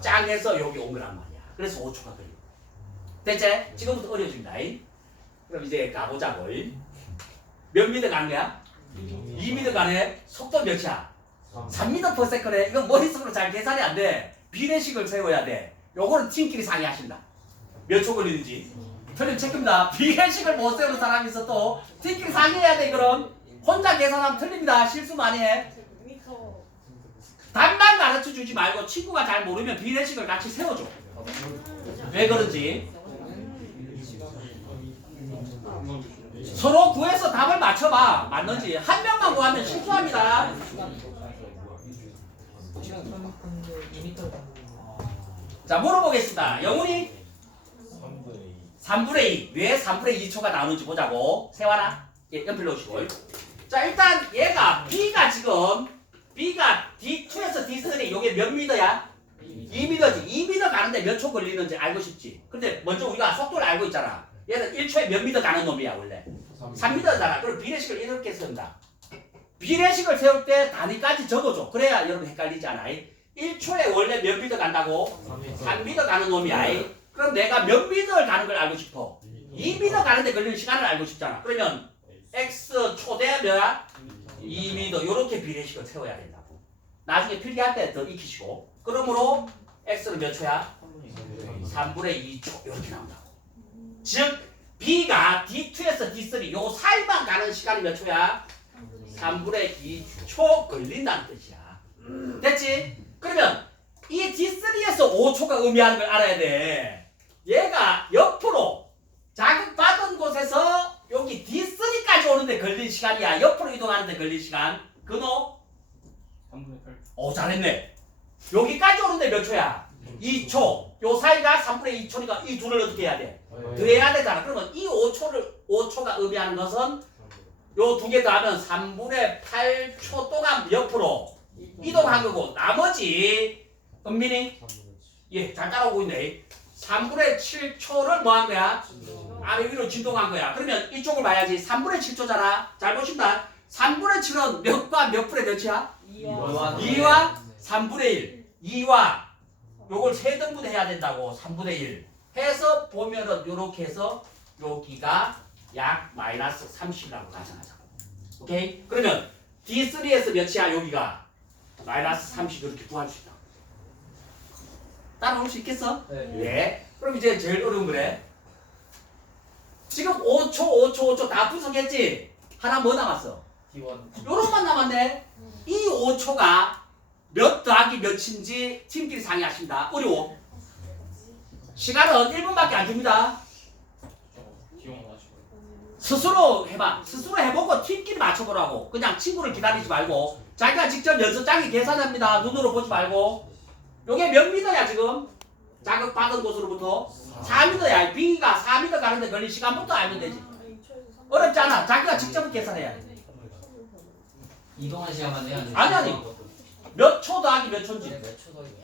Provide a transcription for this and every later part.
짱 해서 여기 온 거란 말이야. 그래서 5초가 걸려. 됐지? 지금부터 어려집니다. 그럼 이제 가보자고. 몇 미터 가는 거야? 2미터 가네? 속도 몇이야? 3미터 per second에 이건 머릿속으로 잘 계산이 안 돼. 비례식을 세워야 돼. 요거는 팀끼리 상의하신다. 몇 초 걸리는지. 틀림 체크입니다. 비례식을 못 세우는 사람이 있어 또 팀끼리 상의해야 돼 그럼. 혼자 계산하면 틀립니다. 실수 많이 해. 답만 가르쳐 주지 말고 친구가 잘 모르면 비례식을 같이 세워줘. 왜 그런지. 서로 구해서 답을 맞춰봐. 맞는지. 한 명만 구하면 실수합니다. 자, 물어보겠습니다. 영훈이 3분의 2. 왜 3분의 2초가 나오는지 보자고. 세와라. 예, 연필 놓으시고. 자, 일단 얘가 B가 지금 B가 D2에서 D3 요게 몇 미터야? 2미터지. 2미터 가는데 몇 초 걸리는지 알고 싶지. 근데 먼저 우리가 속도를 알고 있잖아. 얘는 1초에 몇 미터 가는 놈이야, 원래. 3미터잖아. 그럼 비례식을 이렇게 세운다. 비례식을 세울 때 단위까지 적어줘. 그래야 여러분 헷갈리지 않아. 1초에 원래 몇 미터 간다고? 3미터 가는 놈이야. 그럼 내가 몇 미터를 가는 걸 알고 싶어. 2미터 가는데 걸리는 시간을 알고 싶잖아. 그러면 x 초대 몇야? 2미터 이렇게 비례식을 세워야 된다고. 나중에 필기할 때 더 익히시고. 그러므로 x는 몇 초야? 3분의 2초 이렇게 나온다고. 즉 b가 d2에서 d3 요 사이만 가는 시간이 몇 초야? 3분의 2초 걸린다는 뜻이야. 됐지? 그러면 이 D3에서 5초가 의미하는 걸 알아야 돼. 얘가 옆으로 자극받은 곳에서 여기 D3까지 오는데 걸린 시간이야. 옆으로 이동하는데 걸린 시간. 근호? 3분의 8. 오 잘했네. 여기까지 오는데 몇 초야? 2초. 요 사이가 3분의 2초니까 이 둘을 어떻게 해야 돼? 더해야 되잖아. 그러면 이 5초를 5초가 의미하는 것은 요 두 개 더하면 3분의 8초 동안 옆으로 이동한 거고 나머지 은민이 예 잘 따라오고 있네 3분의 7초를 뭐 한 거야? 아래 위로 진동한 거야 그러면 이쪽을 봐야지 3분의 7초잖아 잘 보신다 3분의 7은 몇과 몇 분의 몇이야? 2와 3분의 1 2와 요걸 세 등분 해야 된다고 3분의 1 해서 보면은 요렇게 해서 여기가 약 마이너스 30이라고 가정하자고 오케이? 그러면 D3에서 몇이야 여기가 마이너스 30 이렇게 구할 수 있다 따라올 수 있겠어? 예. 그럼 이제 제일 어려운 거래. 지금 5초, 5초, 5초 다 분석했지? 하나 뭐 남았어? D1. 요런만 남았네. 이 5초가 몇 더하기 몇인지 팀끼리 상의하십니다. 어려워. 시간은 1분밖에 안 줍니다. 기억 맞추고. 스스로 해봐. 스스로 해보고 팀끼리 맞춰보라고. 그냥 친구를 기다리지 말고 자기가 직접 연습장에 계산합니다. 눈으로 보지 말고. 요게 몇 미터야 지금? 자극받은 곳으로부터 4미터야. B가 4미터 가는데 걸린 시간부터 알면 되지. 어렵지 않아. 자기가 직접 계산해야 돼. 이동한 시간만 내야 아니, 아니. 몇 초 더하기 몇 초인지. 몇초 더 이거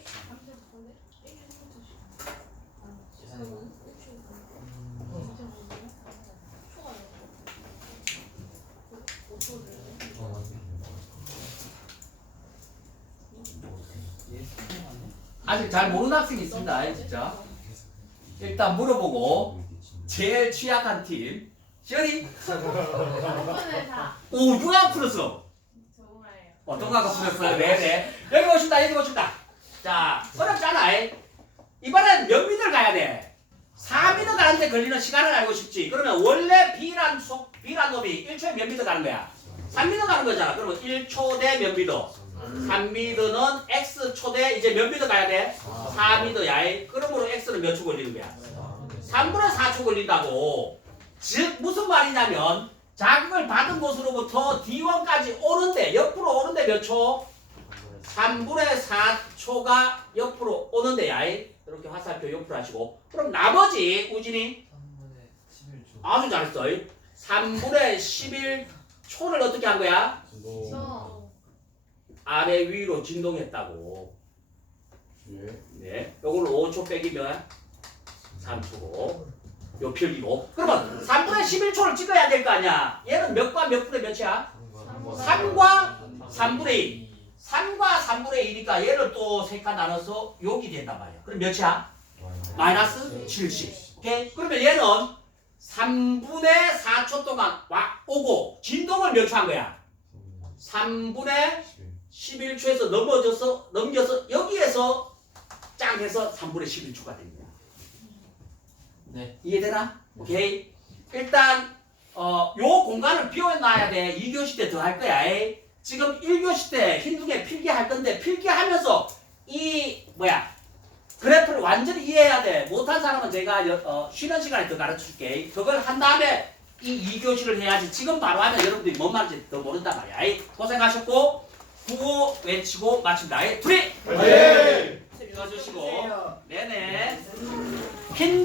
계산해봐 아직 잘 모르는 학생이 있습니다. 진짜. 일단 물어보고 제일 취약한 팀. 시연이 오 누가 풀었어? 어떤 거가 풀었어요? 네네. 여기 보신다 여기 보신다. 자 어렵잖아. 이번엔 몇 미터를 가야 돼? 4미터 가는데 걸리는 시간을 알고 싶지. 그러면 원래 B란 속 B란 놈이 1초에 몇 미터 가는 거야? 3미터 가는 거잖아. 그러면 1초 대 몇 미터? 3미터는 X 초대 이제 몇 미터 가야 돼? 4미터야. 그러므로 X는 몇 초 걸리는 거야? 3분의 4초 걸린다고. 즉 무슨 말이냐면 자극을 받은 곳으로부터 D1까지 오는데 옆으로 오는데 몇 초? 3분의 4초가 옆으로 오는데야. 이렇게 화살표 옆으로 하시고 그럼 나머지 우진이 3분의 11초 아주 잘했어. 3분의 11초를 어떻게 한 거야? 아래 위로 진동했다고. 네. 요걸 5초 빼기면 3초고. 요 필기고. 그러면 3분의 11초를 찍어야 될 거 아니야. 얘는 몇과 몇 분의 몇이야? 3과 3분의 2. 3과 3분의 1이니까 얘를 또 세 칸 나눠서 여기 된단 말이야. 그럼 몇이야? 마이너스 70. 오케이? 그러면 얘는 3분의 4초 동안 와 오고 진동을 몇 초 한 거야? 3분의 11초에서 넘어져서 넘겨서 여기에서 짱 해서 3분의 11초가 됩니다. 네. 이해되나? 오케이. 일단 어, 요 공간을 비워놔야 돼. 2교시 때 더 할 거야. 에이. 지금 1교시 때 힘들게 필기할 건데 필기하면서 이 뭐야 그래프를 완전히 이해해야 돼. 못한 사람은 제가 여- 어, 쉬는 시간에 더 가르쳐 줄게. 그걸 한 다음에 이 2교시를 해야지. 지금 바로 하면 여러분들이 뭔 말인지 더 모른단 말이야. 에이. 고생하셨고 구호 외치고 마칩니다. 에이. 둘이 네. 읽어주시고 네네. 흰